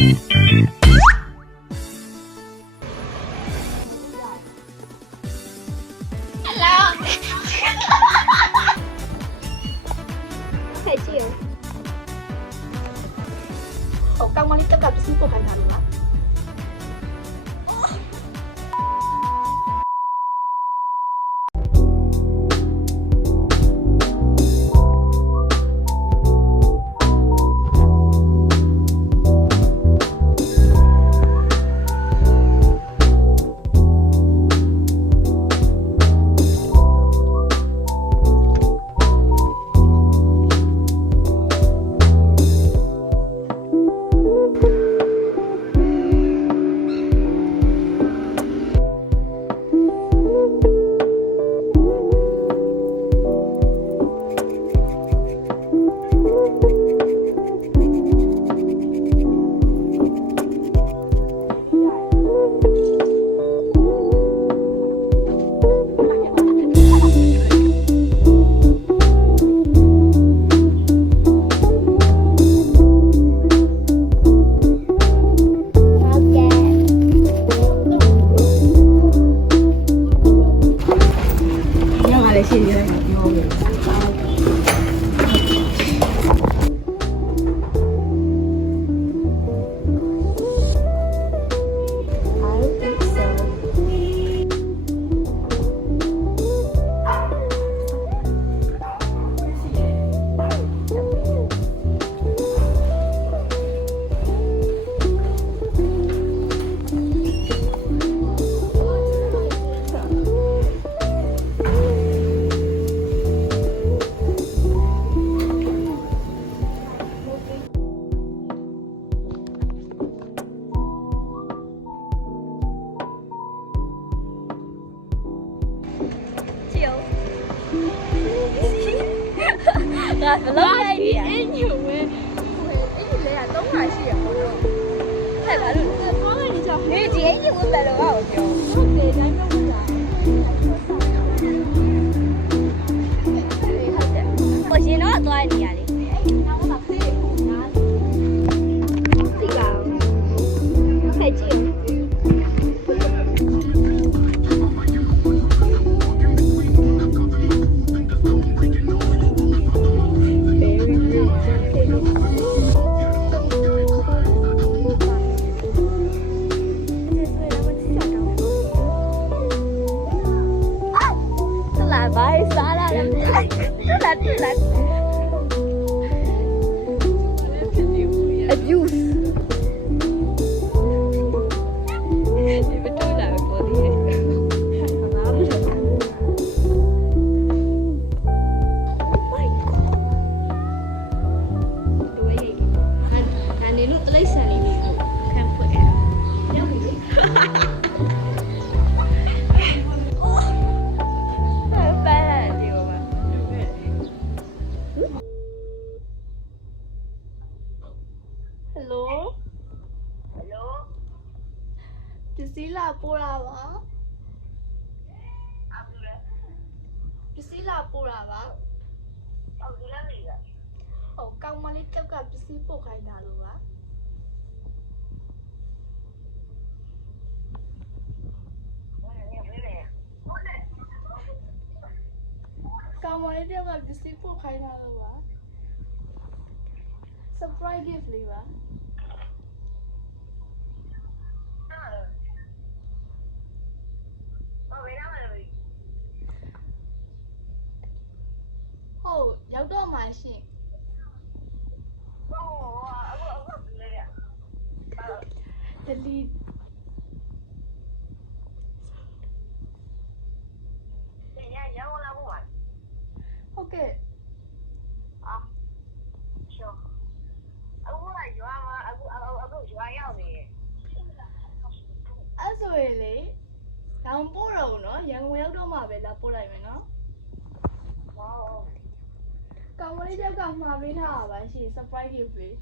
太近了。我刚刚你这个不是不开他了吗？bờ lông đi ấy nhiều ấy lấy là tống lại xí không đâu phải là được có cái gì cho nếu chị ấy như quân tài được không không tiền anh không là我先拿多一点的。这个太近了。Bài xả ra làm gì? Tức là abuse. Thì bên tôi là cô đi. Anh đi lúc lấy xe đi khám phá em. Hello. Hello. Pisi là pura ba? Abdullah. Pisi là pura ba? Abdullah ni lah. Oh, kang mali tao ka pisi po kay dalo ba? Mana ni boleh? Boleh. Kang mali tao ka pisi po kay dalo ba? Surprise gift li ba? Oh,ရောက်တော့မှရှင် delete ဟုတ်ကဲ့အဲ့ဆိုရင်လေတောင်ပို့တော့ဘူးနော်ရန်ကုန်ရောက်တော့မှပဲလာပို့လိုက်မယ်နော်ကောင်မလေးတယောက်ကမှာပေးထားတာပါရှင် surprise gift လေး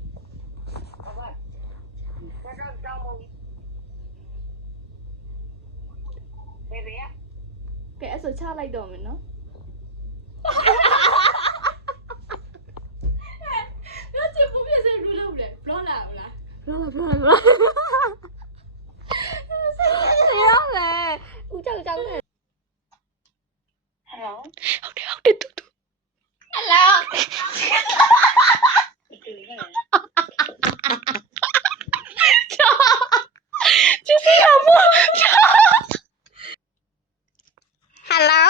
ကဲအဲ့ဆိုချလိုက်တော့မယ်နော်ပြောချင်ဘူးပြည့်စလူလုံးလေ blog လာဘူးလား မယ်ဦးကြောက်ကြောက်နေ Hello. ဟုတ်တယ်တူတူ Hello ဒီလို ကျစီရမို့ Hello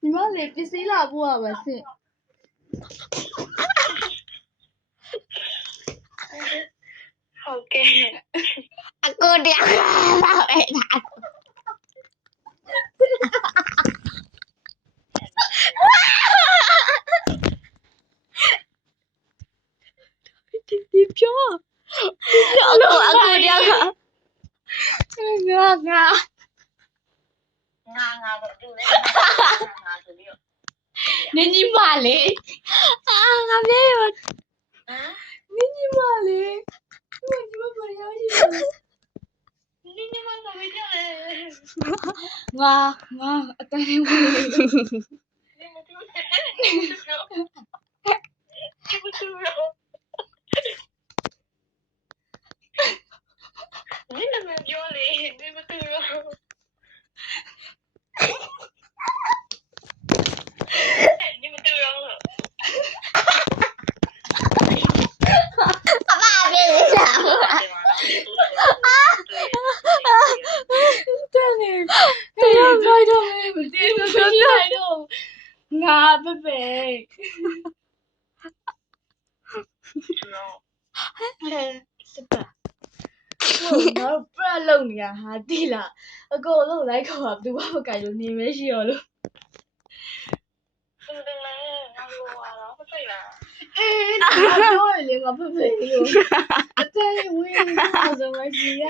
ညီမလေးပစ္စည်းလာပို့ရပါစင် ဟုတ်ကဲ့ အကိုတရားပါပဲဒါဒီပြောအကိုတရားကငါ ငါတော့ဒီလေငါဆိုပြီး နင်းကြီးမလေး ငါပြေရော ဟမ် နင်းကြီးမလေးညီမဘာရောက်ရှိလဲ နင်းနေမှာမကြလေ ငါအတန်းလေးဝင်နေ နင်းမတူနင်းမပြောလေနင်းမတူရောနင်းမတူရော 爸别想了。 တဲ့နေတရားခိုင်းတော့မယ်မသိဘူးခိုင်းတော့ငါပဲပဲ 是吧？ ငါပရလုံနေရဟာတိလားအကုန်လုံးလိုက်ခေါ်တာသူဘာမကြိုက်လို့နေမရှိရောလို့ 真的嘞，那我了，不对啦。 အေးငါပြောရလေငါပဲပဲလို့အတန်းလေးဝင်နေတာဆိုမှရှိရ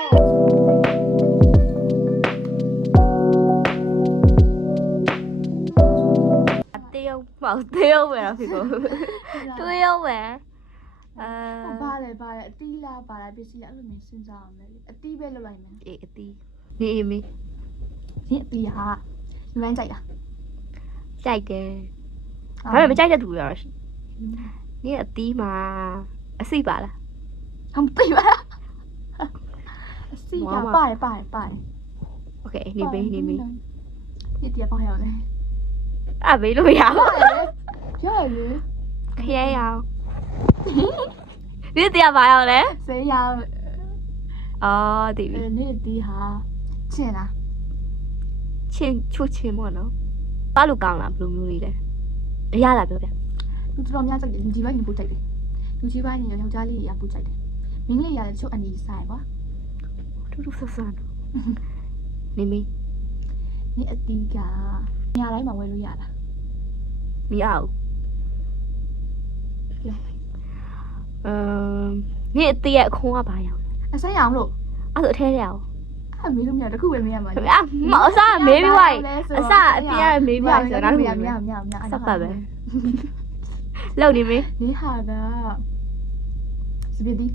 tiêu bảo tiêu về là phải có tiêu về ဘာလဲဘာလဲအတီးလားဘာလဲပစ္စည်းလားအဲ့လိုမျိုးစဉ်းစားအောင်လေအတီးပဲလောက်လိုက်မယ် ê tí đi mi ဒီအတီးဟာညီမကြိုက်တာ chạy kìa nói là mới chạy cho tụi rồi ní là tí mà xì bà là အမသိပါအစီကပါတယ် ok đi mi ဒီတရားပေါ့ရအောင်လေ à bị luôn vậy ပြောရလေ khi ấy không biết tiền phải không đấy ဆေးရ thì နေ့တီးဟာချင်လား ချင်းချိုးချင်းပေါ့နော်ပါလို့ကောင်းလားဘယ်လိုမျိုးလေးလဲအရလာပြောပြ လူတော်များကြိုက်တယ်လူကြီးပိုင်းနေပို့ကြိုက်တယ်လူကြီးပိုင်းနေယောက်ျားလေးရပို့ကြိုက်တယ်မင်းလေးရတဲ့ချုပ်အနီဆိုင်ကွာ ထူးထူးဆန်းဆန်းနေမီ နေ့အတီးကညာတိုင်းမှာဝယ်လို့ရလား မရဘူးနေအသေးရဲ့အခွန်ကဘာရောက် အဆက်ရအောင်လို့ အဲ့ဒါအထဲထဲအောင် အဲ့မေးလို့မရတခုပဲမေးရမှာ မအစားမေးပြီးဝိုင်းအစားအပြည့်မေးပြီးဝိုင်းဆိုတော့ မ နောက် ရ တစ် မ ခု ရမရမရ စပတ်ပဲလောက်နေမေး နေဟာကစပီဒီ